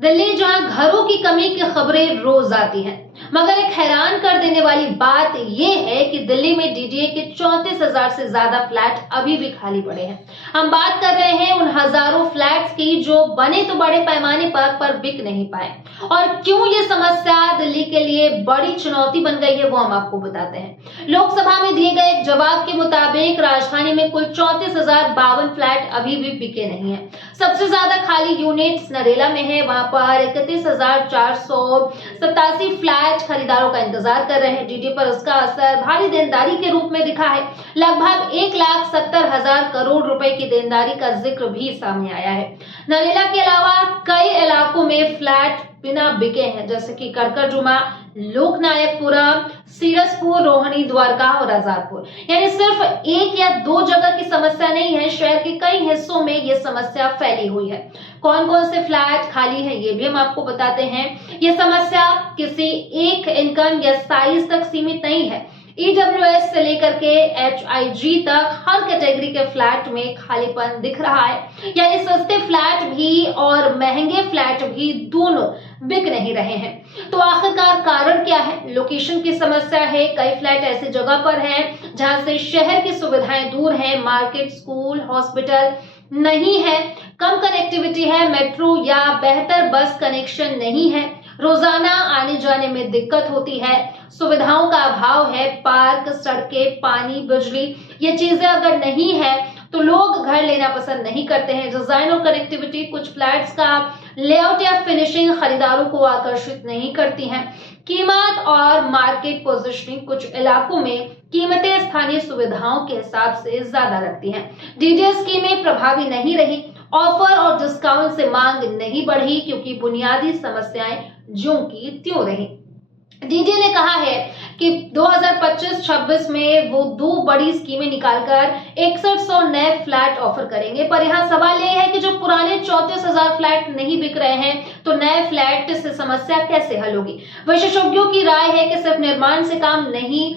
दिल्ली जहां घरों की कमी की खबरें रोज आती हैं, मगर एक हैरान कर देने वाली बात यह है कि दिल्ली में डीडीए के 34,000 से ज्यादा फ्लैट अभी भी खाली पड़े हैं। हम बात कर रहे हैं उन हजारों फ्लैट्स की जो बने तो बड़े पैमाने पर बिक नहीं पाए। और क्यों ये समस्या दिल्ली के लिए बड़ी चुनौती बन गई है वो हम आपको बताते हैं। लोकसभा में दिए गए एक जवाब के मुताबिक राजधानी में कुल 34,052 फ्लैट अभी भी बिके नहीं है। सबसे ज्यादा खाली यूनिट्स नरेला में है, वहां पर 31,487 फ्लैट खरीदारों का इंतजार कर रहे हैं। डीडीए पर उसका असर भारी देनदारी के रूप में दिखा है। लगभग 1,70,000 करोड़ रुपए की देनदारी का जिक्र भी सामने आया है। नरेला के अलावा कई इलाकों में फ्लैट बिना बिके हैं, जैसे कि करकरजुमा, लोकनायकपुरम, सीरसपुर, रोहिणी, द्वारका और आजादपुर। यानी सिर्फ एक या दो जगह की समस्या नहीं है, शहर के कई हिस्सों में ये समस्या फैली हुई है। कौन कौन से फ्लैट खाली है ये भी हम आपको बताते हैं। ये समस्या किसी एक इनकम या साइज तक सीमित नहीं है। ईडब्ल्यूएस से लेकर के HIG तक हर कैटेगरी के फ्लैट में खालीपन दिख रहा है। यानी सस्ते फ्लैट भी और महंगे फ्लैट भी दोनों बिक नहीं रहे हैं। तो आखिरकार कारण क्या है? लोकेशन की समस्या है। कई फ्लैट ऐसी जगह पर हैं जहां से शहर की सुविधाएं दूर हैं, मार्केट, स्कूल, हॉस्पिटल नहीं है, कम कनेक्टिविटी है, मेट्रो या बेहतर बस कनेक्शन नहीं है, रोजाना आने जाने में दिक्कत होती है, सुविधाओं का अभाव है, पार्क, सड़कें, पानी, बिजली ये चीजें अगर नहीं है तो लोग घर लेना पसंद नहीं करते हैं। डिजाइन और कनेक्टिविटी, कुछ फ्लैट्स का लेआउट या फिनिशिंग खरीदारों को आकर्षित नहीं करती हैं। कीमत और मार्केट पोजीशनिंग, कुछ इलाकों में कीमतें स्थानीय सुविधाओं के हिसाब से ज्यादा लगती हैं। डीडीए स्कीमें प्रभावी नहीं रही, ऑफर और डिस्काउंट से मांग नहीं बढ़ी क्योंकि बुनियादी समस्याएं ज्यों की त्यों रही। डीडीए ने कहा है कि 2025-26 में वो दो बड़ी स्कीमें निकालकर 6100 नए फ्लैट ऑफर करेंगे। पर यहाँ सवाल ये है कि जो पुराने 34,000 फ्लैट नहीं बिक रहे हैं तो नए फ्लैट से समस्या कैसे हल होगी? विशेषज्ञों की राय है कि सिर्फ निर्माण से काम नहीं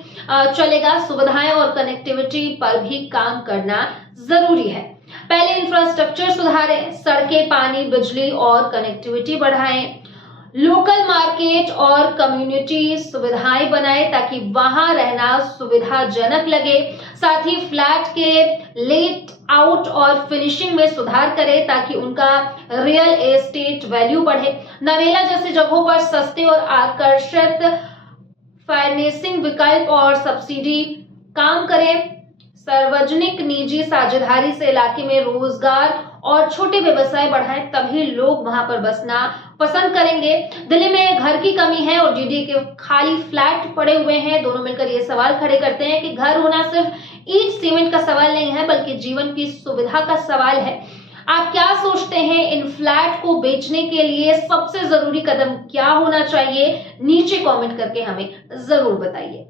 चलेगा, सुविधाएं और कनेक्टिविटी पर भी काम करना जरूरी है। पहले इंफ्रास्ट्रक्चर सुधारें, सड़कें, पानी, बिजली और कनेक्टिविटी बढ़ाएं, लोकल मार्केट और कम्युनिटी सुविधाएं बनाएं ताकि वहां रहना सुविधाजनक लगे। साथ ही फ्लैट के लेट आउट और फिनिशिंग में सुधार करें ताकि उनका रियल एस्टेट वैल्यू बढ़े। नरेला जैसी जगहों पर सस्ते और आकर्षित फाइनेंसिंग विकल्प और सब्सिडी काम करें। सार्वजनिक निजी साझेदारी से इलाके में रोजगार और छोटे व्यवसाय बढ़ाएं, तभी लोग वहां पर बसना पसंद करेंगे। दिल्ली में घर की कमी है और डीडीए के खाली फ्लैट पड़े हुए हैं। दोनों मिलकर ये सवाल खड़े करते हैं कि घर होना सिर्फ ईंट सीमेंट का सवाल नहीं है बल्कि जीवन की सुविधा का सवाल है। आप क्या सोचते हैं? इन फ्लैट को बेचने के लिए सबसे जरूरी कदम क्या होना चाहिए? नीचे कमेंट करके हमें जरूर बताइए।